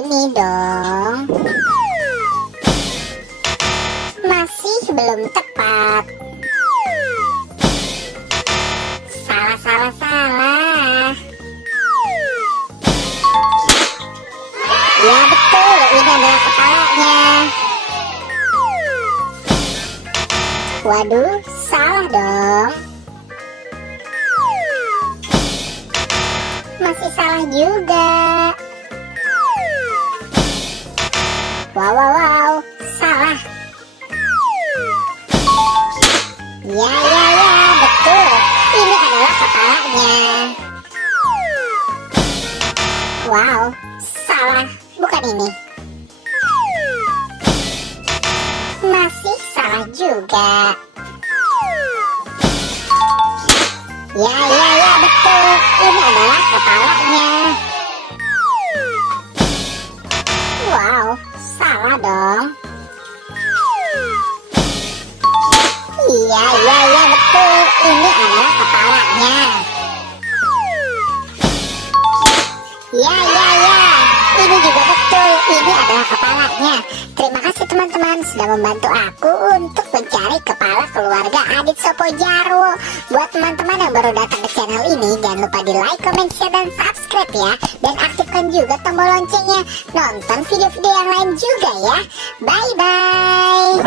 ini dong. Masih belum tepat. Salah. Ya betul, ini adalah kepalanya. Waduh, salah dong. Masih salah juga. Wow, salah. Ya, betul. Ini adalah kepalanya. Wow, salah. Bukan ini. Masih salah juga. Ya, betul. Ini adalah kepalanya. Wow, salah dong. Iya, betul. Ini adalah kepalanya. Ya. Ini juga betul. Ini adalah kepalanya. Terima kasih teman-teman sudah membantu aku untuk mencari kepala keluarga Adit Sopo Jarwo. Buat teman-teman yang baru datang ke channel ini, jangan lupa di like, comment, share, dan subscribe ya. Dan aktifkan juga tombol loncengnya. Nonton video-video yang lain juga ya. Bye-bye.